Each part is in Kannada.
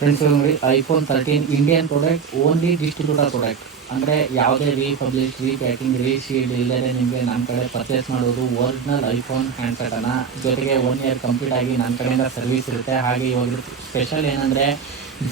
ಫ್ರೆಂಡ್ಸ್ ನೋಡಿ, iPhone 13 Indian product, only distributor product. ಅಂದರೆ ಯಾವುದೇ ರೀಪಬ್ಲಿಷ್, ರೀಪ್ಯಾಕಿಂಗ್, ರೀಶೀಲ್ಡ್ ಇಲ್ಲದೆ ನಿಮಗೆ ನನ್ನ ಕಡೆ ಪರ್ಚೇಸ್ ಮಾಡೋದು ಒರಿಜಿನಲ್ ಐಫೋನ್ ಹ್ಯಾಂಡ್ಸೆಟನ್ನು. ಜೊತೆಗೆ 1 ಇಯರ್ ಕಂಪ್ಲೀಟ್ ಆಗಿ ನನ್ನ ಕಡೆಯಿಂದ ಸರ್ವಿಸ್ ಇರುತ್ತೆ. ಹಾಗೆ ಇವಾಗ ಸ್ಪೆಷಲ್ ಏನಂದರೆ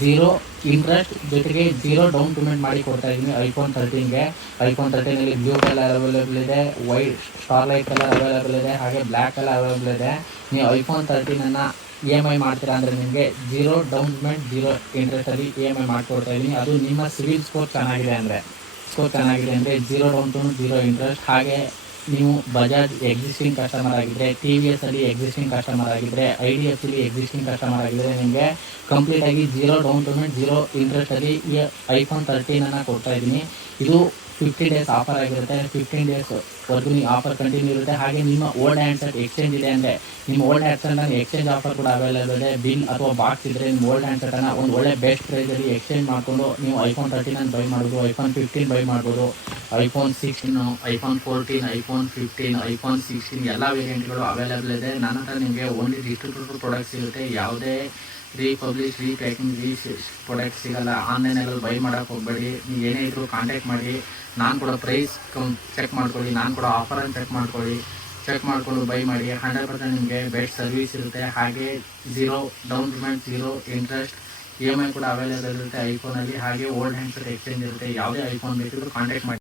ಝೀರೋ ಇಂಟ್ರೆಸ್ಟ್ ಜೊತೆಗೆ ಝೀರೋ ಡೌನ್ ಪೇಮೆಂಟ್ ಮಾಡಿ ಕೊಡ್ತಾ ಇದ್ದೀನಿ ಐಫೋನ್ 13ಗೆ. ಐಫೋನ್ 13ನಲ್ಲಿ ಬ್ಲೂ ಕಲರ್ ಅವೈಲೇಬಲ್ ಇದೆ, ವೈಟ್ ಸ್ಟಾರ್ಲೈಟ್ ಕಲರ್ ಅವೈಲೇಬಲ್ ಇದೆ, ಹಾಗೆ ಬ್ಲ್ಯಾಕ್ ಕಲರ್ ಅವೈಲೇಬಲ್ ಇದೆ. ನೀವು ಐಫೋನ್ 13 EMI ಮಾಡ್ತೀರಾ ಅಂದರೆ ನಿಮಗೆ ಝೀರೋ ಡೌನ್ ಪೇಮೆಂಟ್, ಝೀರೋ ಇಂಟ್ರೆಸ್ಟಲ್ಲಿ EMI ಮಾಡಿಕೊಡ್ತಾ ಇದ್ದೀನಿ. ಅದು ನಿಮ್ಮ ಸಿವಿಲ್ ಸ್ಕೋರ್ ಚೆನ್ನಾಗಿದೆ ಅಂದರೆ zero down payment, zero interest. ಹಾಗೆ ನೀವು ಬಜಾಜ್ ಎಕ್ಸಿಸ್ಟಿಂಗ್ ಕಸ್ಟಮರ್ ಆಗಿದ್ದರೆ, TVS ಅಲ್ಲಿ ಎಕ್ಸಿಸ್ಟಿಂಗ್ ಕಸ್ಟಮರ್ ಆಗಿದ್ದರೆ, IDFC ಎಕ್ಸಿಸ್ಟಿಂಗ್ ಕಸ್ಟಮರ್ ಆಗಿದ್ದರೆ ನಿಮಗೆ ಕಂಪ್ಲೀಟಾಗಿ ಝೀರೋ ಡೌನ್ ಪೇಮೆಂಟ್, ಝೀರೋ ಇಂಟ್ರೆಸ್ಟಲ್ಲಿ ಈ ಐಫೋನ್ 13 ಕೊಡ್ತಾ ಇದ್ದೀನಿ. ಇದು 15 ಡೇಸ್ ಆಫರ್ ಆಗಿರುತ್ತೆ. 15 ಡೇಸ್ವರೆಗೂ ಈ ಆಫರ್ ಕಂಟಿನ್ಯೂ ಇರುತ್ತೆ. ಹಾಗೆ ನಿಮ್ಮ ಓಲ್ಡ್ ಹ್ಯಾಂಡ್ಸೆಟ್ ಎಕ್ಸ್ಚೇಂಜ್ ಇದೆ ಅಂದರೆ ನಿಮ್ಮ ಓಲ್ಡ್ ಹ್ಯಾಂಡ್ಸೆಟ್ನ ಎಕ್ಸ್ಚೇಂಜ್ ಆಫರ್ ಕೂಡ ಅವೈಲೇಬಲ್ ಇದೆ. ಬಿಲ್ ಅಥವಾ ಬಾಕ್ಸ್ ಇದ್ದರೆ ನಿಮ್ಮ ಓಲ್ಡ್ ಹ್ಯಾಂಡ್ಸೆಟನ್ನು ಒಂದು ಒಳ್ಳೆ ಬೆಸ್ಟ್ ಪ್ರೈಸಲ್ಲಿ ಎಕ್ಸ್ಚೇಂಜ್ ಮಾಡಿಕೊಂಡು ನೀವು ಐಫೋನ್ 13 ಬೈ ಮಾಡ್ಬೋದು, ಐಫೋನ್ 15 ಬೈ ಮಾಡ್ಬೋದು, ಐಫೋನ್ 16, ಐಫೋನ್ 14, ಐಫೋನ್ 15, ಐಫೋನ್ 16 ಎಲ್ಲ ವೇರಿಯಂಟ್ಗಳು ಅವೈಲೇಬಲ್ ಇದೆ. ನನ್ನ ಹತ್ರ ನಿಮಗೆ ಓನ್ಲಿ ಡಿಸ್ಟ್ರಿಬ್ಯೂಟರ್ ಪ್ರಾಡಕ್ಟ್ಸ್ ಸಿಗುತ್ತೆ. ಯಾವುದೇ ರೀಪಬ್ಲಿಷ್, ರೀಪ್ಯಾಕಿಂಗ್, ಪ್ರಾಡಕ್ಟ್ ಸಿಗಲ್ಲ. ಆನ್ಲೈನಲ್ಲಿ ಬೈ ಮಾಡೋಕ್ಕೆ ಹೋಗಬೇಡಿ. ನೀವು ಏನೇ ಇದ್ದರೂ ಕಾಂಟ್ಯಾಕ್ಟ್ ಮಾಡಿ. ನಾನು ಕೂಡ ಪ್ರೈಸ್ ಚೆಕ್ ಮಾಡ್ಕೊಳ್ಳಿ, ನಾನು ಕೂಡ ಆಫರನ್ನು ಚೆಕ್ ಮಾಡಿಕೊಂಡು ಬೈ ಮಾಡಿ. 100% ನಿಮಗೆ ಬೆಸ್ಟ್ ಸರ್ವಿಸ್ ಇರುತ್ತೆ. ಹಾಗೆ zero down payment, zero interest, EMI ಕೂಡ ಅವೈಲೇಬಲ್ ಇರುತ್ತೆ ಐಫೋನಲ್ಲಿ. ಹಾಗೆ ಓಲ್ಡ್ ಹ್ಯಾಂಡ್ಸೆಟ್ ಎಕ್ಸ್ಚೇಂಜ್ ಇರುತ್ತೆ. ಯಾವುದೇ ಐಫೋನ್ ಬೇಕಿದ್ರೂ ಕಾಂಟ್ಯಾಕ್ಟ್ ಮಾಡಿ.